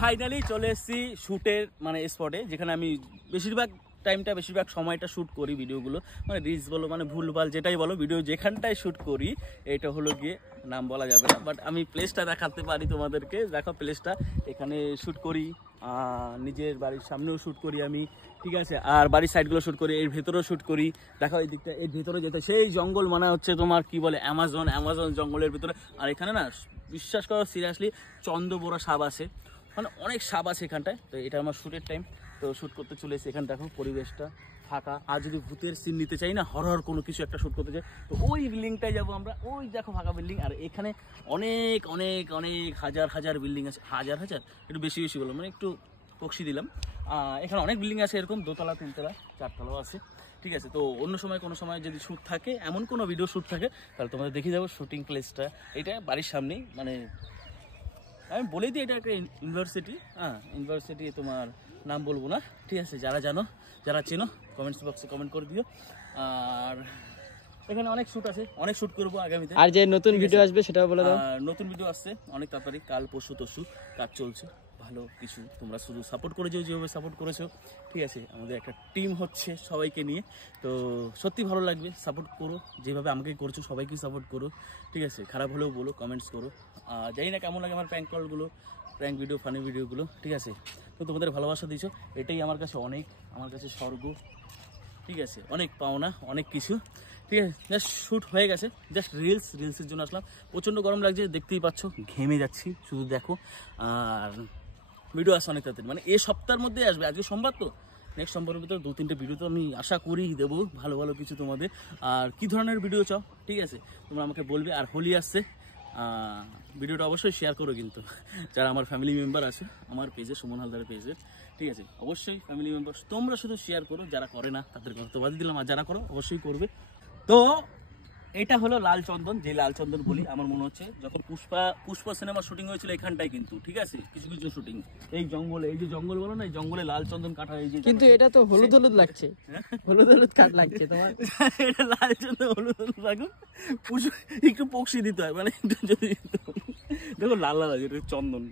Finally চলে এসেছি শ্যুটের মানে স্পটে, যেখানে আমি বেশিরভাগ সময়টা শ্যুট করি ভিডিওগুলো, মানে রিলস বলো মানে ভুলভাল যেটাই বলো, ভিডিও যেখানটায় শ্যুট করি এটা হলো গিয়ে নাম বলা যাবে না, বাট আমি প্লেসটা দেখাতে পারি তোমাদেরকে। দেখো প্লেসটা, এখানে শ্যুট করি, নিজের বাড়ির সামনেও শ্যুট করি আমি, ঠিক আছে, আর বাড়ির সাইডগুলো শ্যুট করি, এর ভেতরেও শ্যুট করি। দেখো এই দিকটা, এর ভেতরে যেতে সেই জঙ্গল মানে হচ্ছে তোমার কি বলে অ্যামাজন জঙ্গলের ভিতরে। আর এখানে না বিশ্বাস করো সিরিয়াসলি চন্দ্রবোরা সাপ আছে, মানে অনেক সাপ আছে এখানটায়। তো এটা আমার শ্যুটের টাইম, তো শ্যুট করতে চলে এসেছি। এখানে দেখো পরিবেশটা ফাঁকা, আর যদি ভূতের সিন নিতে চাই না, হরর কোনো কিছু একটা শ্যুট করতে চাই, তো ওই বিল্ডিংটায় যাবো আমরা। ওই দেখো ফাঁকা বিল্ডিং, আর এখানে অনেক অনেক অনেক হাজার বিল্ডিং আছে। হাজার একটু বেশি বলো, মানে একটু পক্ষী দিলাম। এখানে অনেক বিল্ডিং আছে, এরকম 2 তলা 3 তলা 4 তলাও আছে, ঠিক আছে। তো অন্য সময় কোনো সময় যদি শ্যুট থাকে, এমন কোনো ভিডিও শ্যুট থাকে, তাহলে তোমাদের দেখিয়ে যাবো শ্যুটিং প্লেসটা। এটা বাড়ির সামনেই, মানে আমি বলেই দিই এটা একটা ইউনিভার্সিটি। ইউনিভার্সিটি, তোমার নাম বলবো না, ঠিক আছে। যারা জানো, যারা চেনো, কমেন্টস বক্সে কমেন্ট করে দিও। আর এখানে অনেক শ্যুট আছে, অনেক শ্যুট করবো আগামীতে। আর যে নতুন ভিডিও আসবে সেটাও বলে দাও। নতুন ভিডিও আসছে অনেক তাড়াতাড়ি, কাল পরশু তরশু কাজ চলছে ভালো কিছু। তোমরা শুধু সাপোর্ট করেছো, যেভাবে সাপোর্ট করেছো, ঠিক আছে। আমাদের একটা টিম হচ্ছে সবাইকে নিয়ে, তো সত্যি ভালো লাগবে। সাপোর্ট করো যেভাবে আমাকে করছো, সবাইকে সাপোর্ট করো, ঠিক আছে। খারাপ হলেও বলো, কমেন্টস করো। জানি না কেমন লাগে আমার প্র্যাঙ্ক কলগুলো, প্র্যাঙ্ক ভিডিও, ফানি ভিডিওগুলো, ঠিক আছে। তো তোমাদের ভালোবাসা দিয়েছো, এটাই আমার কাছে অনেক, আমার কাছে স্বর্গ, ঠিক আছে। অনেক পাওনা, অনেক কিছু, ঠিক আছে। জাস্ট শ্যুট হয়ে গেছে, জাস্ট রিলসের জন্য আসলাম। প্রচণ্ড গরম লাগছে, দেখতেই পাচ্ছ, ঘেমে যাচ্ছি শুধু দেখো। আর ভিডিও আসছে অনেক তাড়াতাড়ি, মানে এই সপ্তাহের মধ্যে আসবে। আজকে সোমবার, তো নেক্সট সোমবারের ভিতরে 2-3টে ভিডিও তো আমি আশা করি দেবো, ভালো ভালো কিছু তোমাদের। আর কী ধরনের ভিডিও চাও, ঠিক আছে, তোমরা আমাকে বলবে। আর হোলি আসছে, ভিডিওটা অবশ্যই শেয়ার করো কিন্তু, যারা আমার ফ্যামিলি মেম্বার আছে আমার পেজে, সুমন হালদারের পেজে, ঠিক আছে। অবশ্যই ফ্যামিলি মেম্বার তোমরা শুধু শেয়ার করো, যারা করে না তাদের কথা তো বাদ দিলাম, আর যারা করো অবশ্যই করবে। তো এটা হলো লাল চন্দন, যে লাল চন্দন বলি, আমার মনে হচ্ছে যখন পুষ্পা সিনেমার শুটিং হয়েছিল এখানটায় কিন্তু, ঠিক আছে, কিছু কিছু শুটিং এই জঙ্গলে, এই যে জঙ্গল বলো না, এই জঙ্গলে লাল চন্দন কাটা হয়েছে। কিন্তু এটা তো হলুদ লাগছে, হলুদ কাট লাগছে তোমার। এটা লাল চন্দন হলুদ লাগুন, একটু পক্ষী দিতে হয়, মানে একটু যদি দেখো লাল আছে, এটা চন্দন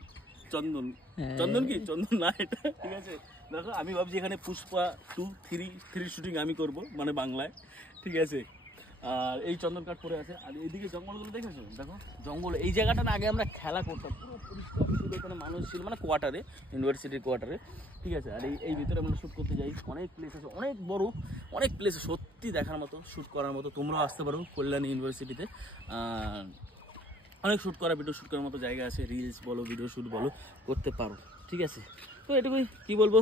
কি চন্দন না এটা, ঠিক আছে। দেখো আমি ভাবছি এখানে পুষ্পা 2, 3 শুটিং আমি করব, মানে বাংলায়, ঠিক আছে। আর এই চন্দন কাঠ পরে আছে, আর এইদিকে জঙ্গলগুলো দেখেছো, দেখো জঙ্গল। এই জায়গাটা না আগে আমরা খেলা করতাম, পুরো পরিষ্কার ছিল, এখানে মানুষ ছিল, মানে কোয়ার্টারে, ইউনিভার্সিটির কোয়ার্টারে, ঠিক আছে। আর এই ভিতরে আমরা শ্যুট করতে যাই, অনেক প্লেস আছে, অনেক বড়, অনেক প্লেস সত্যি দেখার মতো, শ্যুট করার মতো। তোমরাও আসতে পারো কল্যাণী ইউনিভার্সিটিতে, অনেক শ্যুট করা, ভিডিও শ্যুট করার মতো জায়গা আছে, রিলস বলো, ভিডিও শ্যুট বলো, করতে পারো, ঠিক আছে। তো এটুকুই কি বলবো,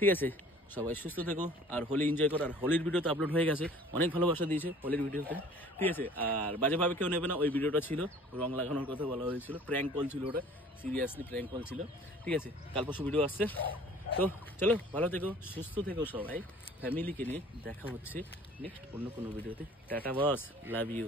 ঠিক আছে। সবাই সুস্থ থেকো, আর হোলি এনজয় করো। আর হোলির ভিডিও তো আপলোড হয়ে গেছে, অনেক ভালোবাসা দিয়েছে হোলির ভিডিওতে, ঠিক আছে। আর বাজেভাবে কেউ নেবে না, ওই ভিডিওটা ছিল রং লাগানোর কথা বলা হয়েছিল, প্র্যাঙ্ক কল ছিল ওটা, সিরিয়াসলি প্র্যাঙ্ক কল ছিল, ঠিক আছে। কাল পরশু ভিডিও আসছে, তো চলো ভালো থেকো, সুস্থ থেকো সবাই, ফ্যামিলিকে নিয়ে দেখা হচ্ছে নেক্সট অন্য কোনো ভিডিওতে। Tata boss, love you.